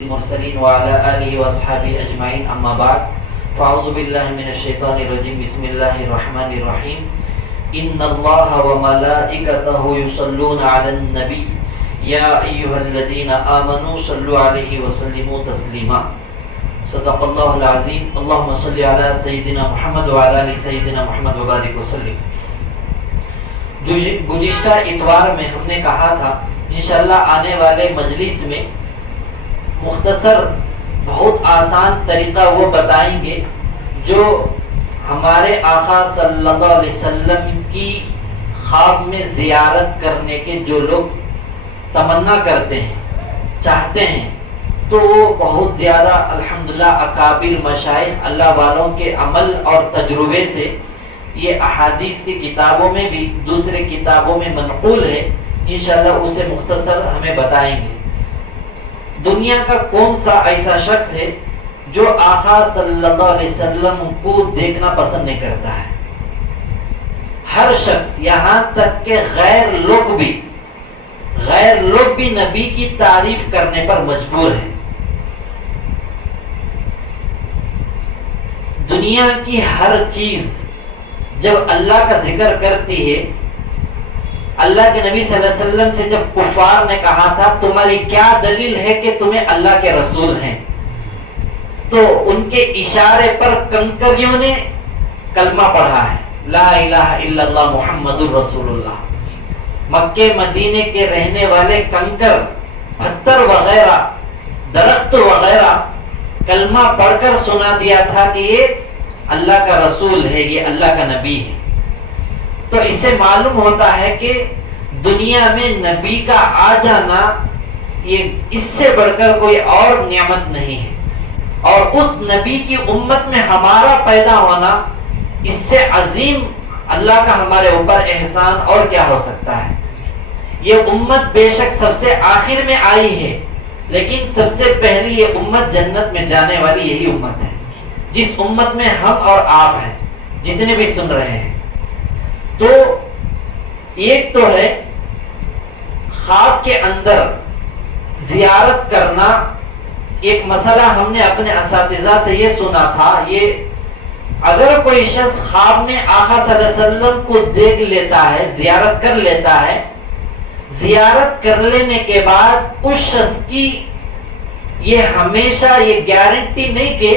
المرسلين وعلى آله وأصحابه أجمعين أما بعد فأعوذ بالله من الشيطان الرجيم بسم الله الرحمن الرحيم إن الله وملائكته يصلون على النبي يا أيها الذين آمنوا صلوا عليه وسلموا تسليما صدق الله العظيم اللهم صل على سيدنا محمد وعلى آل سيدنا محمد وبارك وسلم. گزشتہ اتوار میں ہم نے کہا تھا انشاءاللہ آنے والے مجلس میں مختصر بہت آسان طریقہ وہ بتائیں گے جو ہمارے آقا صلی اللہ علیہ وسلم کی خواب میں زیارت کرنے کے جو لوگ تمنا کرتے ہیں چاہتے ہیں تو وہ بہت زیادہ الحمدللہ اکابر مشائخ اللہ والوں کے عمل اور تجربے سے یہ احادیث کی کتابوں میں بھی دوسرے کتابوں میں منقول ہے انشاءاللہ اسے مختصر ہمیں بتائیں گے. دنیا کا کون سا ایسا شخص ہے جو آقا صلی اللہ علیہ وسلم کو دیکھنا پسند نہیں کرتا ہے؟ ہر شخص یہاں تک کہ غیر لوگ بھی نبی کی تعریف کرنے پر مجبور ہیں. دنیا کی ہر چیز جب اللہ کا ذکر کرتی ہے، اللہ کے نبی صلی اللہ علیہ وسلم سے جب کفار نے کہا تھا تمہاری کیا دلیل ہے کہ تمہیں اللہ کے رسول ہیں، تو ان کے اشارے پر کنکریوں نے کلمہ پڑھا ہے لا الہ الا اللہ محمد الرسول اللہ. مکے مدینے کے رہنے والے کنکر پتھر وغیرہ درخت وغیرہ کلمہ پڑھ کر سنا دیا تھا کہ یہ اللہ کا رسول ہے، یہ اللہ کا نبی ہے. تو اس سے معلوم ہوتا ہے کہ دنیا میں نبی کا آ جانا یہ اس سے بڑھ کر کوئی اور نعمت نہیں ہے، اور اس نبی کی امت میں ہمارا پیدا ہونا اس سے عظیم اللہ کا ہمارے اوپر احسان اور کیا ہو سکتا ہے. یہ امت بے شک سب سے آخر میں آئی ہے، لیکن سب سے پہلی یہ امت جنت میں جانے والی یہی امت ہے جس امت میں ہم اور آپ ہیں جتنے بھی سن رہے ہیں. تو ایک تو ہے خواب کے اندر زیارت کرنا. ایک مسئلہ ہم نے اپنے اساتذہ سے یہ سنا تھا، یہ اگر کوئی شخص خواب میں آقا صلی اللہ علیہ وسلم کو دیکھ لیتا ہے، زیارت کر لیتا ہے، زیارت کر لینے کے بعد اس شخص کی یہ ہمیشہ یہ گارنٹی نہیں کہ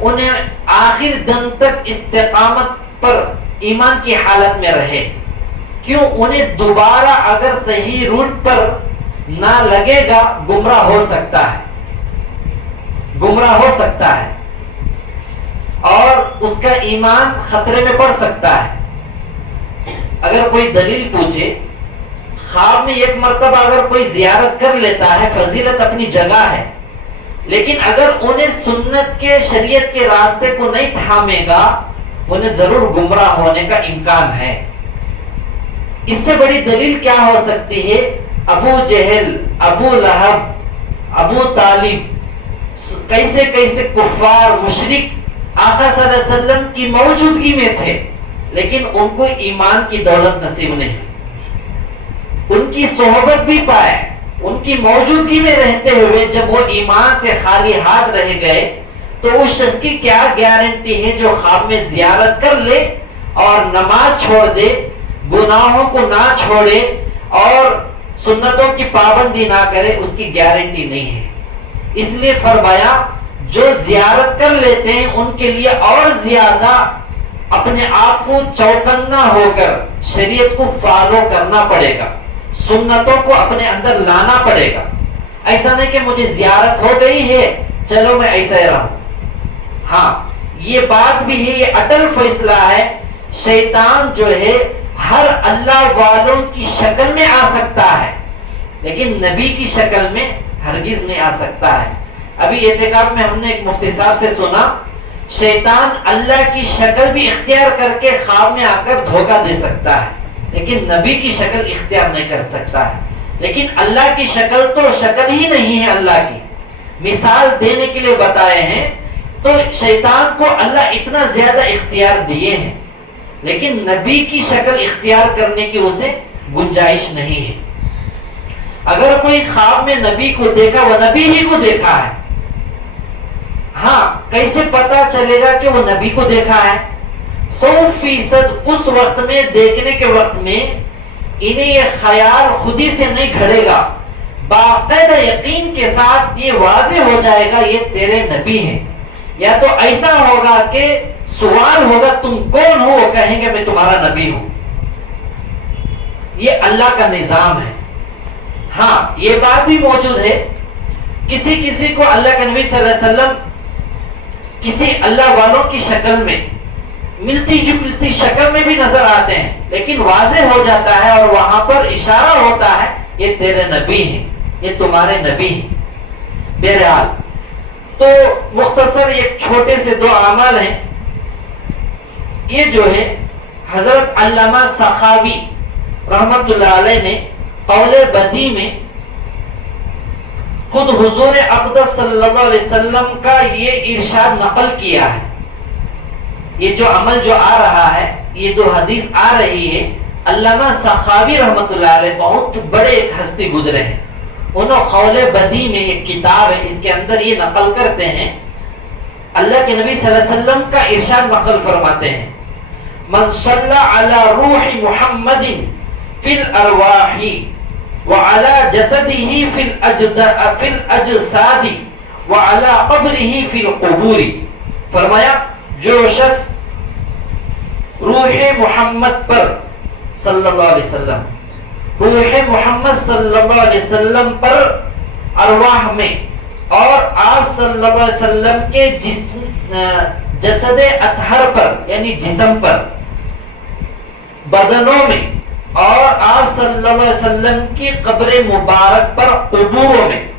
انہیں آخر دن تک استقامت پر ایمان کی حالت میں رہے. کیوں؟ انہیں دوبارہ اگر صحیح روٹ پر نہ لگے گا گمراہ ہو سکتا ہے، اور اس کا ایمان خطرے میں پڑ سکتا ہے. اگر کوئی دلیل پوچھے، خواب میں ایک مرتبہ اگر کوئی زیارت کر لیتا ہے فضیلت اپنی جگہ ہے، لیکن اگر انہیں سنت کے شریعت کے راستے کو نہیں تھامے گا انہیں ضرور گمراہ ہونے کا امکان ہے. اس سے بڑی دلیل کیا ہو سکتی ہے؟ ابو جہل، ابو لہب، ابو طالب، کیسے کفار مشرک آقا صلی اللہ علیہ وسلم کی موجودگی میں تھے، لیکن ان کو ایمان کی دولت نصیب نہیں. ان کی صحبت بھی پائے، ان کی موجودگی میں رہتے ہوئے جب وہ ایمان سے خالی ہاتھ رہ گئے تو اس شخص کی کیا گارنٹی ہے جو خواب میں زیارت کر لے اور نماز چھوڑ دے، گناہوں کو نہ چھوڑے اور سنتوں کی پابندی نہ کرے، اس کی گارنٹی نہیں ہے. اس لیے فرمایا جو زیارت کر لیتے ہیں ان کے لیے اور زیادہ اپنے آپ کو چوکنا ہو کر شریعت کو فالو کرنا پڑے گا، سنتوں کو اپنے اندر لانا پڑے گا. ایسا نہیں کہ مجھے زیارت ہو گئی ہے چلو میں ایسا ہی رہوں. ہاں یہ بات بھی ہے، یہ اٹل فیصلہ ہے. شیطان جو ہے ہر اللہ والوں کی شکل میں آ سکتا ہے لیکن نبی کی شکل میں ہرگز نہیں آ سکتا ہے. ابھی اعتکاف میں ہم نے ایک مفتی صاحب سے سنا شیطان اللہ کی شکل بھی اختیار کر کے خواب میں آ کر دھوکہ دے سکتا ہے لیکن نبی کی شکل اختیار نہیں کر سکتا ہے. لیکن اللہ کی شکل تو شکل ہی نہیں ہے. اللہ کی مثال دینے کے لیے بتائے ہیں تو شیطان کو اللہ اتنا زیادہ اختیار دیے ہیں لیکن نبی کی شکل اختیار کرنے کی اسے گنجائش نہیں ہے. اگر کوئی خواب میں نبی کو دیکھا، وہ نبی ہی کو دیکھا ہے۔ ہاں، کیسے پتا چلے گا کہ وہ نبی کو دیکھا ہے؟ 100% اس وقت میں، دیکھنے کے وقت میں انہیں یہ خیال خود ہی سے نہیں گھڑے گا، باقاعدہ یقین کے ساتھ یہ واضح ہو جائے گا یہ تیرے نبی ہیں۔ یا تو ایسا ہوگا کہ سوال ہوگا تم کون ہو، وہ کہیں گے میں تمہارا نبی ہوں۔ یہ اللہ کا نظام ہے۔ ہاں، یہ بات بھی موجود ہے، کسی کو اللہ کے نبی صلی اللہ علیہ وسلم کسی اللہ والوں کی شکل میں، ملتی جلتی شکل میں بھی نظر آتے ہیں، لیکن واضح ہو جاتا ہے اور وہاں پر اشارہ ہوتا ہے یہ تیرے نبی ہیں، یہ تمہارے نبی ہیں۔ بہرحال تو مختصر ایک چھوٹے سے 2 اعمال ہیں۔ یہ جو ہے حضرت علامہ سخاوی رحمت اللہ علیہ نے قول بدی میں خود حضور اقدس صلی اللہ علیہ وسلم کا یہ ارشاد نقل کیا ہے۔ یہ جو عمل جو آ رہا ہے، یہ جو حدیث آ رہی ہے، علامہ سخاوی رحمت اللہ علیہ بہت بڑے ایک ہستی گزرے ہیں۔ انہوں قول بدی میں ایک کتاب ہے، اس کے اندر یہ نقل کرتے ہیں، اللہ کے نبی صلی اللہ علیہ وسلم کا ارشاد نقل فرماتے ہیں، من صلی علی روح محمد فی الارواح وعلى جسده في الاجساد وعلى قبره في القبور۔ فرمایا جو شخص روح محمد پر صلی اللہ علیہ وسلم، روح محمد صلی اللہ علیہ وسلم پر ارواح میں، اور آپ صلی اللہ علیہ وسلم کے جسد اطہر پر یعنی جسم پر، بدنوں میں، اور آپ صلی اللہ علیہ وسلم کی قبر مبارک پر،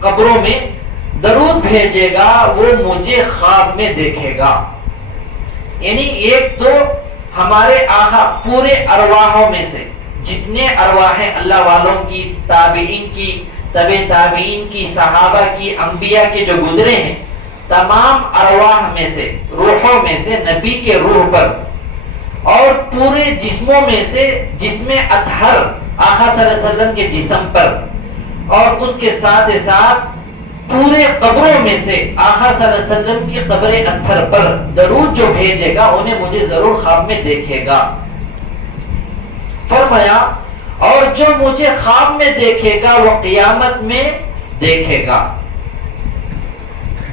قبروں میں درود بھیجے گا، وہ مجھے خواب میں دیکھے گا۔ یعنی ایک تو ہمارے آقا پورے ارواحوں میں سے جتنے ارواح ہیں اللہ والوں کی، تابعین کی، تبع تابعین کی، صحابہ کی، انبیاء کے جو گزرے ہیں، تمام ارواح میں سے، روحوں میں سے نبی کے روح پر، اور پورے جسموں میں سے جسم اطہر آقا صلی اللہ علیہ وسلم کے جسم پر، اور اس کے ساتھ ساتھ پورے قبروں میں سے آقا صلی اللہ علیہ وسلم کی قبر اطہر پر درود جو بھیجے گا انہیں مجھے ضرور خواب میں دیکھے گا۔ فرمایا اور جو مجھے خواب میں دیکھے گا وہ قیامت میں دیکھے گا۔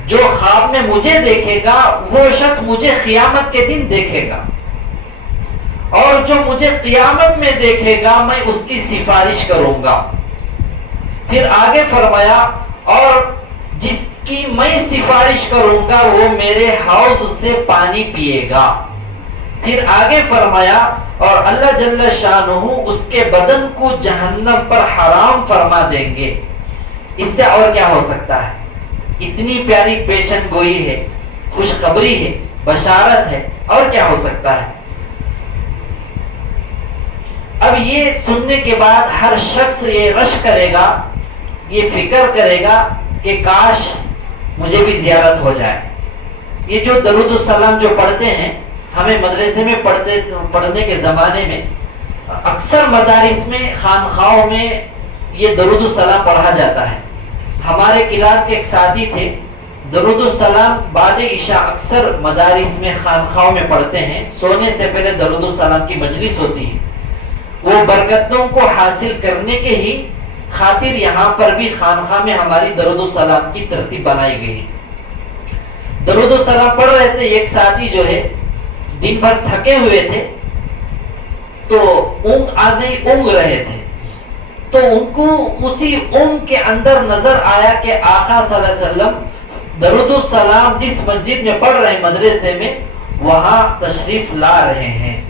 جو خواب میں مجھے دیکھے گا وہ شخص مجھے قیامت کے دن دیکھے گا، اور جو مجھے قیامت میں دیکھے گا میں اس کی سفارش کروں گا۔ پھر آگے فرمایا اور جس کی میں سفارش کروں گا وہ میرے حوض سے پانی پیے گا۔ پھر آگے فرمایا اور اللہ جل شانہ اس کے بدن کو جہنم پر حرام فرما دیں گے۔ اس سے اور کیا ہو سکتا ہے؟ اتنی پیاری پیشن گوئی ہے، خوشخبری ہے، بشارت ہے، اور کیا ہو سکتا ہے؟ اب یہ سننے کے بعد ہر شخص یہ رش کرے گا، یہ فکر کرے گا کہ کاش مجھے بھی زیارت ہو جائے۔ یہ جو درود السلام جو پڑھتے ہیں، ہمیں مدرسے میں پڑھنے کے زمانے میں اکثر مدارس میں، خانخواہوں میں یہ درود السلام پڑھا جاتا ہے۔ ہمارے کلاس کے ایک ساتھی تھے، درود السلام بعد عشاء اکثر مدارس میں، خانخواہوں میں پڑھتے ہیں۔ سونے سے پہلے درود السلام کی مجلس ہوتی ہے۔ وہ برکتوں کو حاصل کرنے کے ہی خاطر یہاں پر بھی خانخواہ میں ہماری درود السلام کی ترتیب بنائی گئی۔ درود السلام پڑھ رہے تھے، ایک ساتھی جو ہے دن بھر تھکے ہوئے تھے تو اونگ رہے تھے، تو ان کو اسی اونگ کے اندر نظر آیا کہ آقا صلی اللہ علیہ وسلم درود السلام جس مسجد میں پڑھ رہے ہیں مدرسے میں، وہاں تشریف لا رہے ہیں،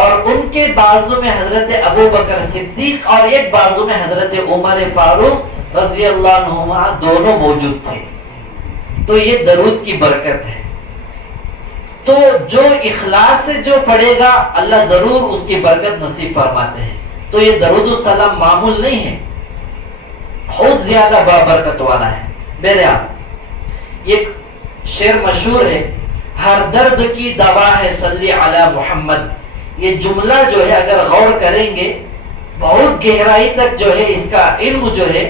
اور ان کے بازو میں حضرت ابو بکر صدیق اور ایک بازو میں حضرت عمر فاروق رضی اللہ عنہما دونوں موجود تھے۔ تو یہ درود کی برکت ہے۔ تو جو اخلاص سے جو پڑھے گا اللہ ضرور اس کی برکت نصیب فرماتے ہیں۔ تو یہ درود السلام معمول نہیں ہے، بہت زیادہ بابرکت والا ہے۔ بہرحال ایک شعر مشہور ہے، ہر درد کی دوا ہے صلی علی محمد۔ یہ جملہ جو ہے اگر غور کریں گے بہت گہرائی تک جو ہے اس کا علم جو ہے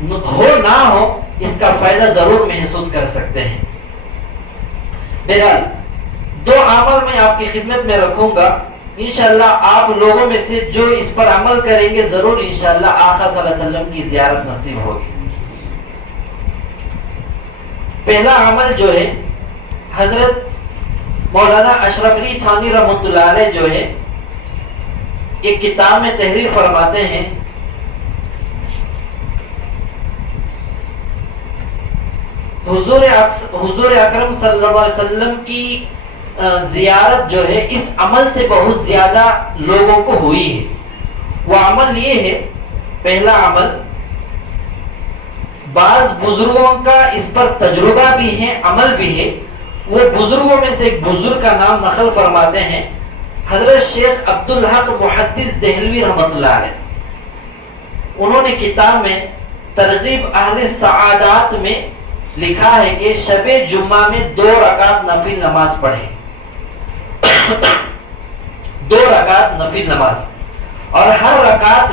ہو نہ ہو اس کا فائدہ ضرور محسوس کر سکتے ہیں. بہرحال 2 عمل میں آپ کی خدمت میں رکھوں گا. انشاءاللہ آپ لوگوں میں سے جو اس پر عمل کریں گے ضرور انشاءاللہ آقا صلی اللہ علیہ وسلم کی زیارت نصیب ہوگی. پہلا عمل جو ہے حضرت مولانا اشرف علی تھانوی رحمۃ اللہ علیہ جو ہے ایک کتاب میں تحریر فرماتے ہیں حضور اکرم صلی اللہ علیہ وسلم کی زیارت جو ہے اس عمل سے بہت زیادہ لوگوں کو ہوئی ہے. وہ عمل یہ ہے، پہلا عمل بعض بزرگوں کا اس پر تجربہ بھی ہے، عمل بھی ہے. وہ بزرگوں میں سے ایک بزرگ کا نام نقل فرماتے ہیں حضرت شیخ عبدالحق محدث دہلوی رحمۃ اللہ علیہ. انہوں نے کتاب میں ترغیب اہل سعادات میں لکھا ہے کہ شب جمعہ میں 2 رکعت نفل نماز پڑھیں. 2 رکعت نفل نماز، اور ہر رکعت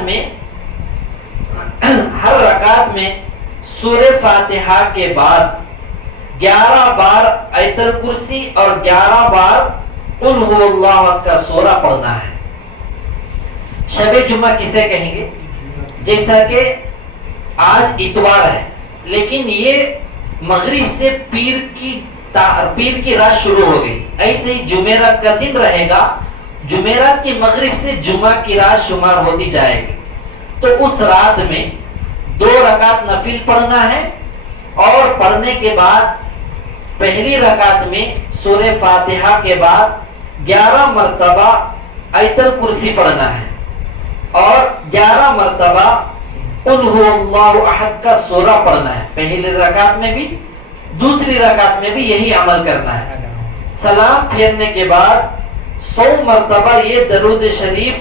میں سورہ فاتحہ کے بعد 11 بار آیت الکرسی اور 11 بار قل هو اللہ احد کا سورہ پڑھنا ہے. شب جمعہ کسے کہیں گے؟ جیسا کہ آج اتوار ہے لیکن یہ مغرب سے پیر کی رات شروع ہو گئی، ایسے ہی جمعرات کا دن رہے گا، جمعرات کی مغرب سے جمعہ کی رات شمار ہوتی جائے گی. تو اس رات میں 2 رکعت نفل پڑھنا ہے، اور پڑھنے کے بعد پہلی رکعت میں سورہ فاتحہ کے بعد 11 مرتبہ آیت الکرسی پڑھنا ہے، اور 11 مرتبہ قل هو اللہ احد کا سورہ پڑھنا ہے. پہلی رکعت میں بھی دوسری رکعت میں بھی یہی عمل کرنا ہے. سلام پھیرنے کے بعد 100 مرتبہ یہ درود شریف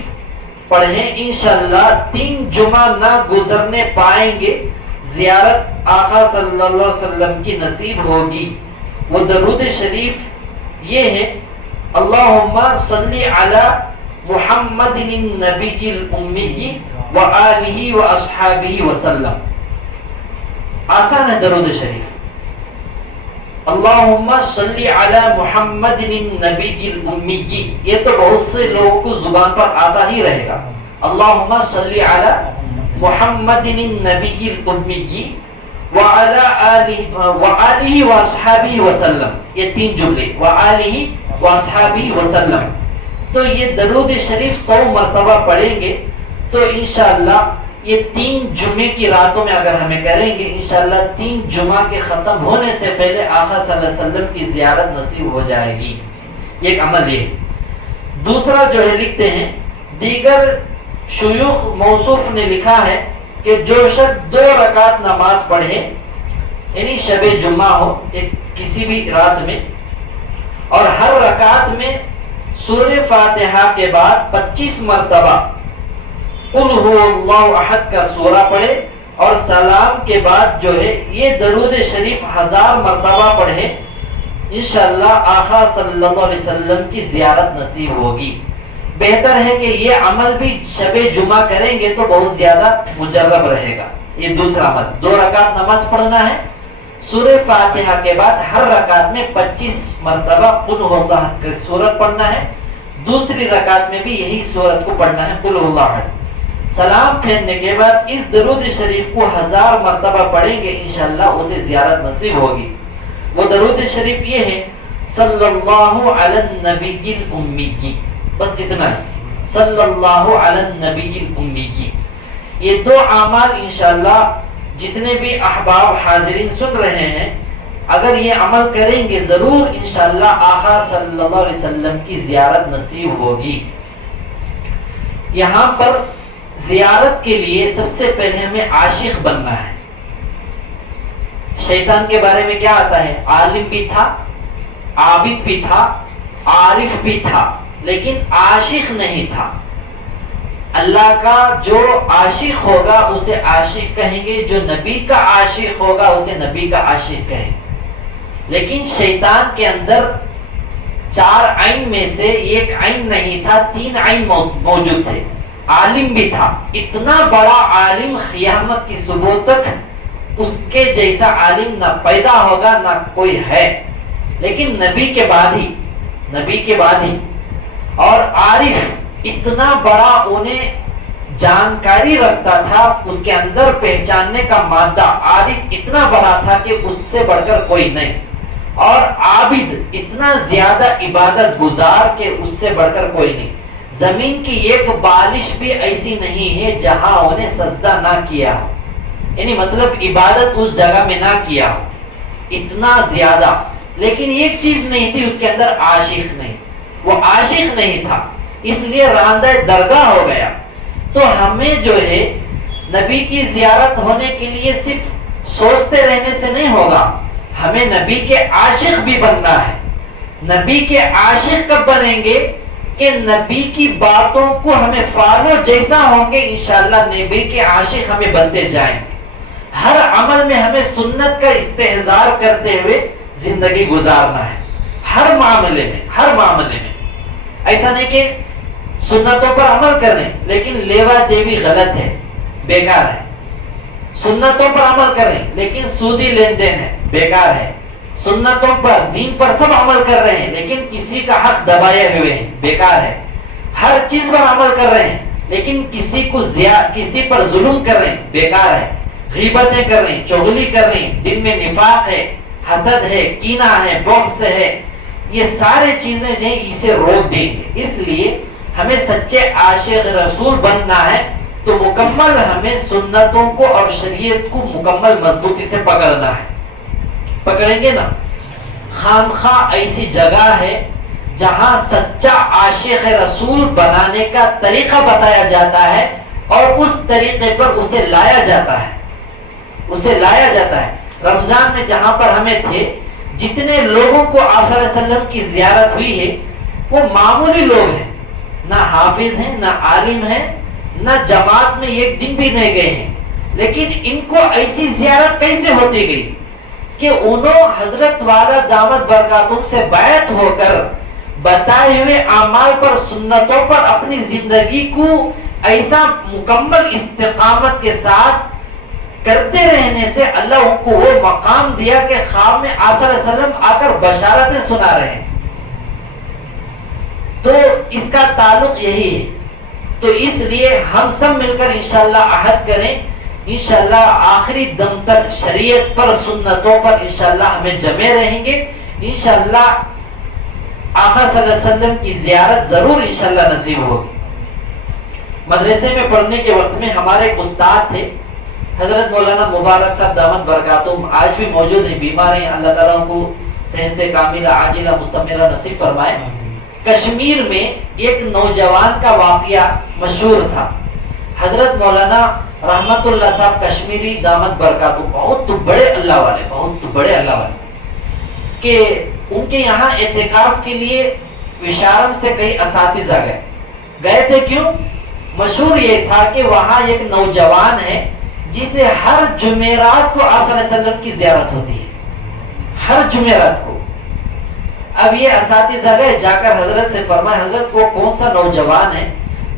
پڑھیں. انشاءاللہ 3 جمعہ نہ گزرنے پائیں گے زیارت آقا صلی اللہ علیہ وسلم کی نصیب ہوگی. وہ درود شریف یہ ہے اللہم صلی علی محمد النبی الامی وآلہ واصحابہ وسلم. آسان ہے درود شریف. اللہم صلی علی محمد النبی الامی، یہ تو بہت سے لوگوں کو زبان پر آتا ہی رہے گا. اللہم صلی علی محمد النبی الامی وآلہ واصحابہ وسلم. یہ 3 جملے وآلہ واصحابہ وسلم. تو یہ درود شریف 100 مرتبہ پڑھیں گے تو انشاءاللہ یہ 3 جمعے کی راتوں میں اگر ہمیں کریں گے انشاءاللہ 3 جمعہ کے ختم ہونے سے پہلے آقا صلی اللہ علیہ وسلم کی زیارت نصیب ہو جائے گی. ایک عمل یہ. دوسرا جو ہے لکھتے ہیں دیگر شیوخ موصوف نے لکھا ہے کہ جو شخص 2 رکعت نماز پڑھے یعنی شب جمعہ ہو کسی بھی رات میں، اور ہر رکعت میں سورہ فاتحہ کے بعد 25 مرتبہ قل هو اللہ احد کا سورہ پڑھے، اور سلام کے بعد جو ہے یہ درود شریف 1000 مرتبہ پڑھے، انشاءاللہ آقا صلی اللہ علیہ وسلم کی زیارت نصیب ہوگی. بہتر ہے کہ یہ عمل بھی شب جمعہ کریں گے تو بہت زیادہ مجرب رہے گا. یہ دوسرا عمل 2 رکعت نماز پڑھنا ہے، سورہ فاتحہ کے بعد ہر رکعت میں 25 مرتبہ قل هو اللہ احد کی سورت پڑھنا ہے. دوسری رکعت میں بھی یہی سورت کو پڑھنا ہے قل هو اللہ احد. سلام پھیرنے کے بعد اس درود شریف کو 1000 مرتبہ پڑھیں گے انشاءاللہ اسے زیارت نصیب ہوگی. وہ درود شریف یہ ہے صلی اللہ علی النبی الامی، بس اتنا ہے صلی اللہ علی النبی الامی. یہ 2 اعمال انشاءاللہ جتنے بھی احباب حاضرین سن رہے ہیں اگر یہ عمل کریں گے ضرور انشاءاللہ آقا صلی اللہ علیہ وسلم کی زیارت نصیب ہوگی. یہاں پر زیارت کے لیے سب سے پہلے ہمیں عاشق بننا ہے. شیطان کے بارے میں کیا آتا ہے؟ عالم بھی تھا، عابد بھی تھا، عارف بھی تھا، لیکن عاشق نہیں تھا. اللہ کا جو عاشق ہوگا اسے عاشق کہیں گے، جو نبی کا عاشق ہوگا اسے نبی کا عاشق کہیں گے. لیکن شیطان کے اندر 4 عین میں سے ایک عین نہیں تھا، 3 عین موجود تھے. عالم بھی تھا، اتنا بڑا عالم قیامت کی صبح تک اس کے جیسا عالم نہ پیدا ہوگا نہ کوئی ہے، لیکن نبی کے بعد ہی اور عارف اتنا بڑا انہیں جانکاری رکھتا تھا، اس کے اندر پہچاننے کا مادہ عارف اتنا بڑا تھا کہ اس سے بڑھ کر کوئی نہیں، اور عابد اتنا زیادہ عبادت گزار کہ اس سے بڑھ کر کوئی نہیں۔ زمین کی ایک بالش بھی ایسی نہیں ہے جہاں انہیں سجدہ نہ کیا ہو، یعنی مطلب عبادت اس جگہ میں نہ کیا ہو، اتنا زیادہ۔ لیکن ایک چیز نہیں تھی اس کے اندر، عاشق نہیں، وہ عاشق نہیں تھا، اس لیے راندہ درگاہ ہو گیا۔ تو ہمیں جو ہے نبی کی زیارت ہونے کے لیے صرف سوچتے رہنے سے نہیں ہوگا، ہمیں نبی کے عاشق بھی بننا ہے۔ نبی کے عاشق کب بنیں گے کہ نبی کی باتوں کو ہمیں فالو جیسا ہوں گے، انشاءاللہ نبی کے عاشق ہمیں بنتے جائیں گے۔ ہر عمل میں ہمیں سنت کا استحضار کرتے ہوئے زندگی گزارنا ہے، ہر معاملے میں ایسا نہیں کہ سنتوں پر عمل کریں لیکن لیوا دیوی غلط ہے، بیکار ہے، سنتوں پر عمل کریں لیکن سودی لین دین ہے، بیکار ہے، سنتوں پر دین پر سب عمل کر رہے ہیں لیکن کسی کا حق دبائے ہوئے ہیں، بیکار ہے، ہر چیز پر عمل کر رہے ہیں لیکن کسی پر ظلم کر رہے ہیں، بیکار ہے، غیبتیں کر رہے ہیں، چغلی کر رہے ہیں، دل میں نفاق ہے، حسد ہے، کینہ ہے، بغض ہے، یہ سارے چیزیں جو ہیں اسے روک دیں گے۔ اس لیے ہمیں سچے عاشق رسول بننا ہے تو مکمل ہمیں سنتوں کو اور شریعت کو مکمل مضبوطی سے پکڑنا ہے، پکڑیں گے نا۔ خانخواہ ایسی جگہ ہے جہاں سچا عاشق رسول بنانے کا طریقہ بتایا جاتا ہے اور اس طریقے پر اسے لایا جاتا ہے، رمضان میں جہاں پر ہمیں تھے، جتنے لوگوں کو آپ صلی اللہ علیہ وسلم کی زیارت ہوئی ہے وہ معمولی لوگ ہیں، نہ حافظ ہیں، نہ عالم ہیں، نہ جماعت میں ایک دن بھی نہیں گئے ہیں، لیکن ان کو ایسی زیارت کیسے ہوتی گئی کہ انہوں حضرت والا دامت برکاتہم سے بیعت ہو کر بتائے ہوئے اعمال پر، سنتوں پر اپنی زندگی کو ایسا مکمل استقامت کے ساتھ کرتے رہنے سے اللہ ان کو وہ مقام دیا کہ خواب میں آپ صلی اللہ علیہ وسلم آ کر بشارتیں سنا رہے ہیں۔ تو اس کا تعلق یہی ہے۔ تو اس لیے ہم سب مل کر انشاءاللہ عہد کریں، انشاءاللہ آخری دم تک شریعت پر، سنتوں پر انشاءاللہ ہمیں جمے رہیں گے، انشاءاللہ آقا صلی اللہ علیہ وسلم کی زیارت ضرور انشاءاللہ نصیب ہوگی۔ مدرسے میں پڑھنے کے وقت میں ہمارے ایک استاد تھے حضرت مولانا مبارک صاحب دامت برکاتہم، آج بھی موجود ہیں، بیمار ہیں، اللہ تعالیٰ ان کو صحت کاملہ عاجلہ مستمرہ نصیب فرمائے۔ کشمیر میں ایک نوجوان کا واقعہ مشہور تھا، حضرت مولانا رحمت اللہ صاحب کشمیری دامت برکاتہم، بہت بڑے اللہ والے، کہ ان کے یہاں اعتکاف کے لیے وشارم سے کئی اساتذہ گئے تھے۔ کیوں؟ مشہور یہ تھا کہ وہاں ایک نوجوان ہے جسے ہر جمعرات کو آپ صلی اللہ علیہ وسلم کی زیارت ہوتی ہے، ہر جمعرات کو۔ اب یہ اساتذہ گئے، جا کر حضرت سے فرمائے، حضرت وہ کون سا نوجوان ہے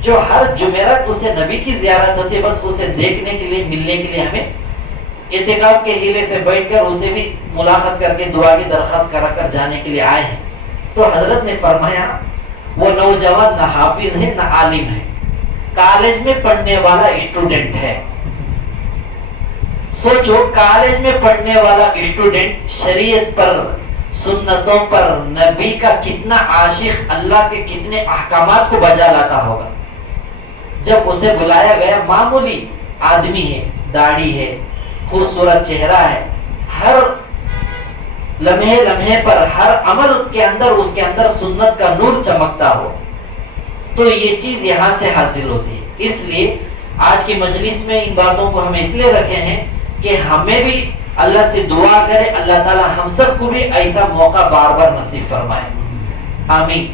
جو ہر جمعرات اسے نبی کی زیارت ہوتی ہے، بس اسے دیکھنے کے لیے، ملنے کے لیے ہمیں اعتکاف کے ہیلے سے بیٹھ کر اسے بھی ملاقات کر کے دعا کی درخواست کرا کر جانے کے لیے آئے ہیں۔ تو حضرت نے فرمایا وہ نوجوان نہ حافظ ہے نہ عالم ہے، کالج میں پڑھنے والا اسٹوڈنٹ ہے۔ سوچو، کالج میں پڑھنے والا اسٹوڈنٹ شریعت پر، سنتوں پر، نبی کا کتنا عاشق، اللہ کے کتنے احکامات کو بجا لاتا ہوگا۔ جب اسے بلایا گیا، معمولی آدمی ہے، داڑھی ہے، خوبصورت چہرہ ہے، ہر لمحے پر، ہر عمل کے اندر اس کے اندر سنت کا نور چمکتا ہو، تو یہ چیز یہاں سے حاصل ہوتی ہے۔ اس لیے آج کی مجلس میں ان باتوں کو ہم اس لیے رکھے ہیں کہ ہمیں بھی اللہ سے دعا کرے، اللہ تعالی ہم سب کو بھی ایسا موقع بار بار نصیب فرمائے، آمین۔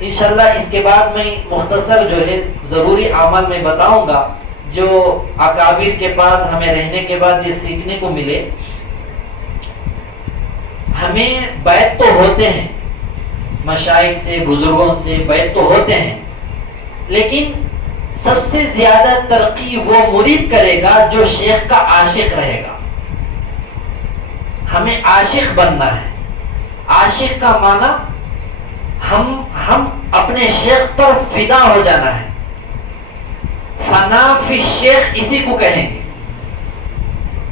انشاءاللہ اس کے بعد میں مختصر جو ہے ضروری اعمال میں بتاؤں گا جو اکابر کے پاس ہمیں رہنے کے بعد یہ سیکھنے کو ملے۔ ہمیں بیعت تو ہوتے ہیں، مشائخ سے، بزرگوں سے بیعت تو ہوتے ہیں، لیکن سب سے زیادہ ترقی وہ مرید کرے گا جو شیخ کا عاشق رہے گا۔ ہمیں عاشق بننا ہے. عاشق کا معنی ہم اپنے شیخ پر فدا ہو جانا ہے. فنا فی الشیخ اسی کو کہیں گے.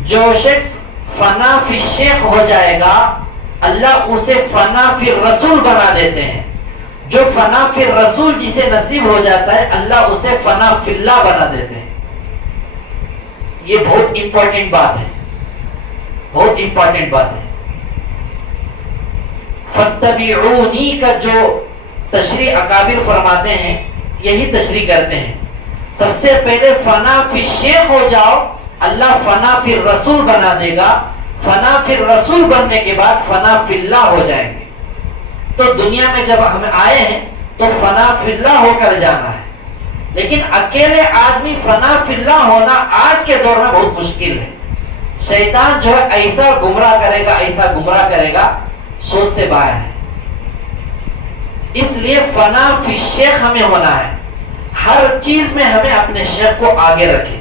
جو شخص فنا فی الشیخ ہو جائے گا اللہ اسے فنا فی الرسول بنا دیتے ہیں. جو فنا فی الرسول جسے نصیب ہو جاتا ہے اللہ اسے فنا فی اللہ بنا دیتے ہیں. یہ بہت امپورٹنٹ بات ہے, بہت امپورٹنٹ بات ہے. فاتبعونی کا جو تشریح اکابر فرماتے ہیں یہی تشریح کرتے ہیں. سب سے پہلے فنا فی الشیخ ہو جاؤ اللہ فنا فی الرسول بنا دے گا. فنا فی الرسول بننے کے بعد فنا فی اللہ ہو جائیں گے. تو دنیا میں جب ہم آئے ہیں تو فنا فی اللہ ہو کر جانا ہے. لیکن اکیلے آدمی فنا فی اللہ ہونا آج کے دور میں بہت مشکل ہے. شیطان جو ہے ایسا گمراہ کرے گا, ایسا گمراہ کرے گا, سوچ سے باہر ہے. اس لیے فنا فی الشیخ ہمیں ہونا ہے. ہر چیز میں ہمیں اپنے شیخ کو آگے رکھیں.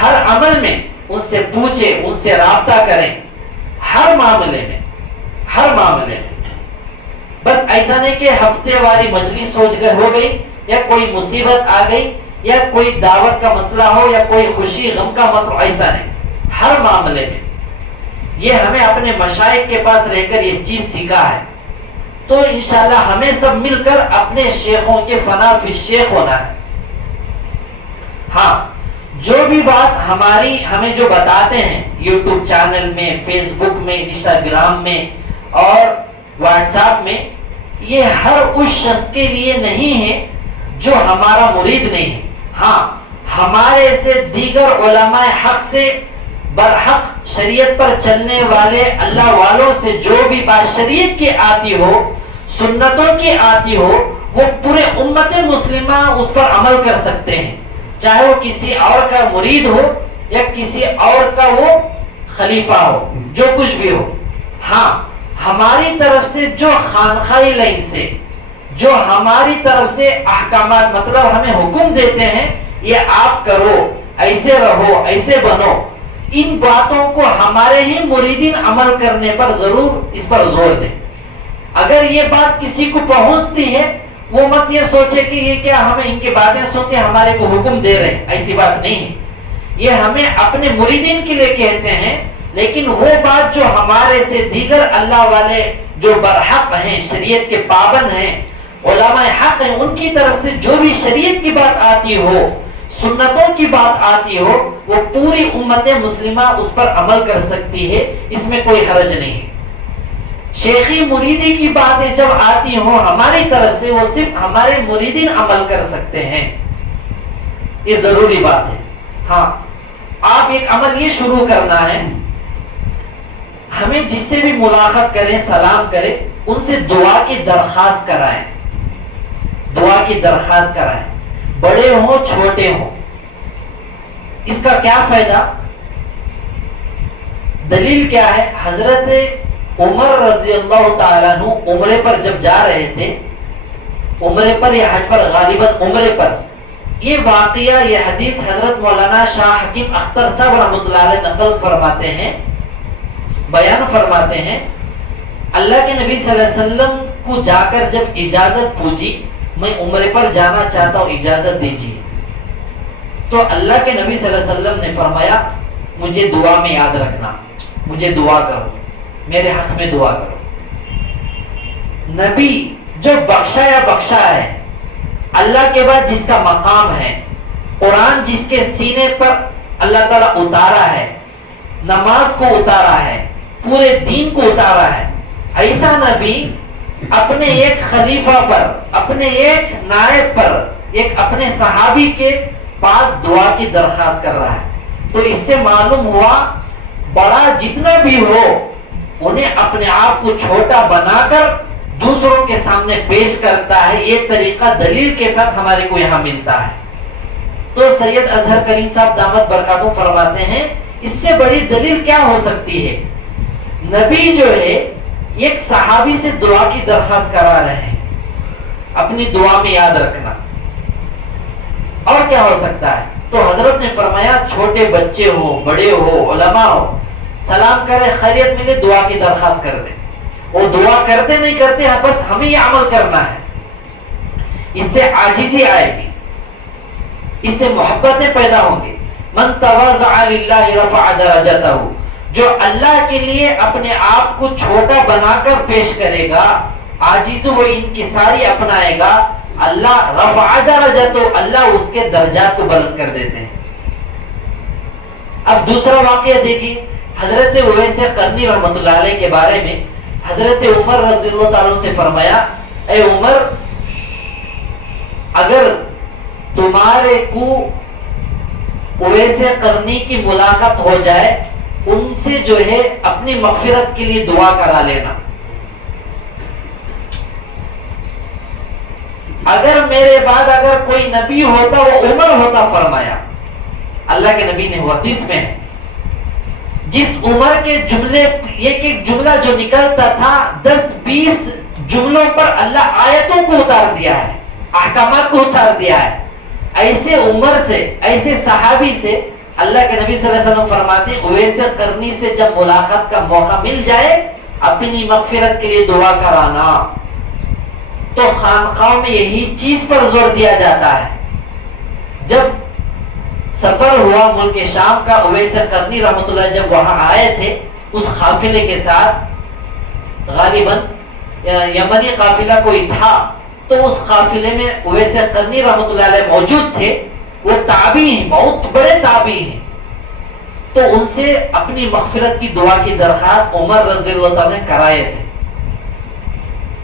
ہر عمل میں ان سے پوچھیں, ان سے رابطہ کریں. ہر معاملے میں, ہر معاملے میں. بس ایسا نہیں کہ ہفتے والی مجلس ہو گئی یا کوئی مصیبت آ گئی یا کوئی دعوت کا مسئلہ ہو یا کوئی خوشی غم کا مسئلہ, ایسا نہیں. ہر معاملے میں یہ ہمیں اپنے مشائخ کے پاس رہ کر یہ چیز سیکھا ہے. تو انشاءاللہ ہمیں سب مل کر اپنے شیخوں کے فنا فی الشیخ ہونا ہے. ہاں, جو بھی بات ہمیں جو بتاتے ہیں یوٹیوب چینل میں, فیس بک میں, انسٹاگرام میں اور واٹس ایپ میں, یہ ہر اس شخص کے لیے نہیں ہے جو ہمارا مرید نہیں ہے. ہاں, ہمارے سے دیگر علماء حق سے برحق شریعت پر چلنے والے اللہ والوں سے جو بھی بات شریعت کی آتی ہو, سنتوں کی آتی ہو, وہ پورے امت مسلمہ اس پر عمل کر سکتے ہیں. چاہے وہ کسی اور کا مرید ہو یا کسی اور کا وہ خلیفہ ہو, جو کچھ بھی ہو. ہاں, ہماری طرف سے جو خانقاہی لائن سے جو ہماری طرف سے احکامات مطلب ہمیں حکم دیتے ہیں یہ آپ کرو, ایسے رہو, ایسے بنو, ان باتوں کو ہمارے ہی مریدین عمل کرنے پر ضرور اس پر زور دیں. اگر یہ بات کسی کو پہنچتی ہے وہ مت یہ سوچے کہ یہ کیا ہمیں ان کی باتیں سنتے ہمارے کو حکم دے رہے ہیں, ایسی بات نہیں ہے. یہ ہمیں اپنے مریدین کے لیے کہتے ہیں. لیکن وہ بات جو ہمارے سے دیگر اللہ والے جو برحق ہیں, شریعت کے پابند ہیں, علماء حق ہیں, ان کی طرف سے جو بھی شریعت کی بات آتی ہو, سنتوں کی بات آتی ہو, وہ پوری امت مسلمہ اس پر عمل کر سکتی ہے. اس میں کوئی حرج نہیں ہے. شیخی مریدی کی باتیں جب آتی ہوں ہماری طرف سے وہ صرف ہمارے مریدین عمل کر سکتے ہیں. یہ ضروری بات ہے. ہاں, آپ ایک عمل یہ شروع کرنا ہے, ہمیں جس سے بھی ملاقات کریں, سلام کریں, ان سے دعا کی درخواست کرائیں. دعا کی درخواست کرائیں, بڑے ہوں چھوٹے ہوں. اس کا کیا فائدہ؟ دلیل کیا ہے؟ حضرت عمر رضی اللہ تعالیٰ عنہ عمرے پر جب جا رہے تھے, عمرے پر یا حج پر, غالباً عمرے پر, یہ واقعہ, یہ حدیث حضرت مولانا شاہ حکیم اختر صاحب رحمۃ اللہ علیہ نقل فرماتے ہیں, بیان فرماتے ہیں. اللہ کے نبی صلی اللہ علیہ وسلم کو جا کر جب اجازت پوچھی, میں عمرے پر جانا چاہتا ہوں, اجازت دیجیے. تو اللہ کے نبی صلی اللہ علیہ وسلم نے فرمایا, مجھے دعا میں یاد رکھنا, مجھے دعا کرو, میرے حق میں دعا کرو. نبی جو بخشا یا بخشا ہے, اللہ کے بعد جس کا مقام ہے, قرآن جس کے سینے پر اللہ تعالیٰ اتارا ہے, نماز کو اتارا ہے, پورے دین کو اتارا ہے, ایسا نبی اپنے ایک خلیفہ پر, اپنے ایک نائب پر, ایک اپنے صحابی کے پاس دعا کی درخواست کر رہا ہے. تو اس سے معلوم ہوا بڑا جتنا بھی ہو انہیں اپنے آپ کو چھوٹا بنا کر دوسروں کے سامنے پیش کرتا ہے. یہ طریقہ دلیل کے ساتھ ہمارے کو یہاں ملتا ہے. تو سید اظہر کریم صاحب دامت برکاتہ فرماتے ہیں, اس سے بڑی دلیل کیا ہو سکتی ہے؟ نبی جو ہے ایک صحابی سے دعا کی درخواست کرا رہے ہیں, اپنی دعا میں یاد رکھنا. اور کیا ہو سکتا ہے؟ تو حضرت نے فرمایا, چھوٹے بچے ہو, بڑے ہو, علماء ہو, سلام کرے خیریت ملے دعا کی درخواست کر دے. وہ دعا کرتے نہیں کرتے ہیں, بس ہمیں یہ عمل کرنا ہے. اس سے عاجزی آئے گی, اس سے محبتیں پیدا ہوں گی. من تواضع للہ رفع درجتہ, جو اللہ کے لیے اپنے آپ کو چھوٹا بنا کر پیش کرے گا, عاجز و انکساری اپنائے گا, اللہ رفع درجتہ, اللہ اس کے درجات کو بلند کر دیتے ہیں. اب دوسرا واقعہ دیکھیں, حضرت اویس قرنی رحمۃ اللہ علیہ کے بارے میں حضرت عمر رضی اللہ تعالیٰ عنہ سے فرمایا, اے عمر, اگر تمہارے کو اویس قرنی کی ملاقات ہو جائے, ان سے جو ہے اپنی مغفرت کے لیے دعا کرا لینا. اگر میرے بعد اگر کوئی نبی ہوتا وہ عمر ہوتا, فرمایا. اللہ کے نبی نے حدیث میں ہے, جس عمر کے جملے, ایک ایک جملہ جو نکلتا تھا 10-20 جملوں پر اللہ آیتوں کو اتار دیا ہے, احکامات کو اتار دیا ہے. ایسے عمر سے, ایسے صحابی سے اللہ کے نبی صلی اللہ علیہ وسلم فرماتے ہیں, اویس قرنی سے جب ملاقات کا موقع مل جائے اپنی مغفرت کے لیے دعا کرانا. تو خانقاہوں میں یہی چیز پر زور دیا جاتا ہے. جب سفر ہوا ملک شام کا, اویس قرنی رحمۃ اللہ جب وہاں آئے تھے اس قافلے کے ساتھ, غالباً یمنی قافلہ کوئی تھا, تو اس قافلے میں اویس قرنی رحمۃ اللہ علیہ موجود تھے. وہ تابعی ہیں, بہت بڑے تابعی ہیں. تو ان سے اپنی مغفرت کی دعا کی درخواست عمر رضی اللہ عنہ نے کرائے تھے.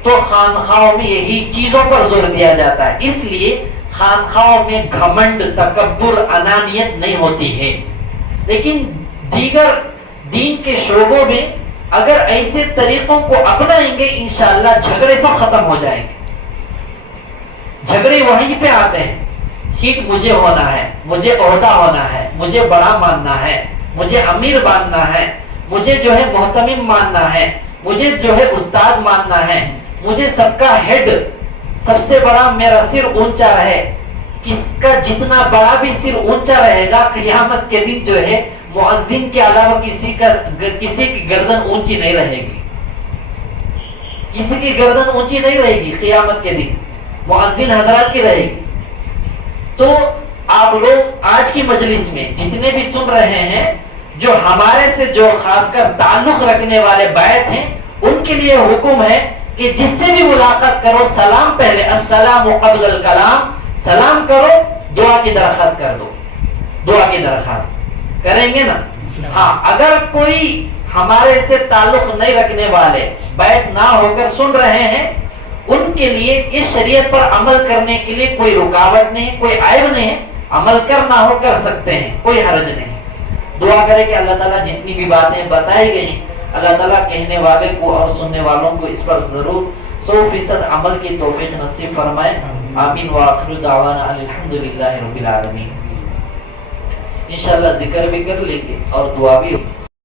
تو خانقاہوں میں یہی چیزوں پر زور دیا جاتا ہے. اس لیے خانقاہوں میں گھمنڈ, تکبر, انانیت نہیں ہوتی ہے. لیکن دیگر دین کے شعبوں میں اگر ایسے طریقوں کو اپنائیں گے انشاءاللہ جھگڑے سب ختم ہو جائیں گے. جھگڑے وہیں پہ آتے ہیں, سیٹ مجھے ہونا ہے, مجھے عہدہ ہونا ہے, مجھے بڑا ماننا ہے, مجھے امیر ماننا ہے, مجھے جو ہے محتمم ماننا ہے, مجھے جو ہے استاد ماننا ہے, مجھے سب کا ہیڈ, سب سے بڑا میرا سر اونچا رہے. کس کا جتنا بڑا بھی سر اونچا رہے گا قیامت کے دن جو ہے مؤذن کے علاوہ کسی کی گردن اونچی نہیں رہے گی. کسی کی گردن اونچی نہیں رہے گی قیامت کے دن, مؤذن حضرات کی رہے گی. تو آپ لوگ آج کی مجلس میں جتنے بھی سن رہے ہیں, جو ہمارے سے جو خاص کر تعلق رکھنے والے بیعت ہیں, ان کے لیے حکم ہے کہ جس سے بھی ملاقات کرو سلام پہلے, السلام قبل الکلام, سلام کرو, دعا کی درخواست کر دو. دعا کی درخواست کریں گے نا. ہاں, اگر کوئی ہمارے سے تعلق نہیں رکھنے والے بیعت نہ ہو کر سن رہے ہیں, ان کے لیے اس شریعت پر عمل کرنے کے لیے کوئی رکاوٹ نہیں, کوئی عیب نہیں ہے. عمل کرنا ہو کر سکتے ہیں, کوئی حرج نہیں. دعا کرے کہ اللہ تعالیٰ جتنی بھی باتیں بتائی گئی اللہ تعالیٰ کہنے والے کو اور سننے والوں کو اس پر ضرور 100% عمل کی توفیق نصیب فرمائے. آمین. وآخر دعوانا الحمدللہ رب العالمین. انشاءاللہ ذکر بھی کر لیں گے اور دعا بھی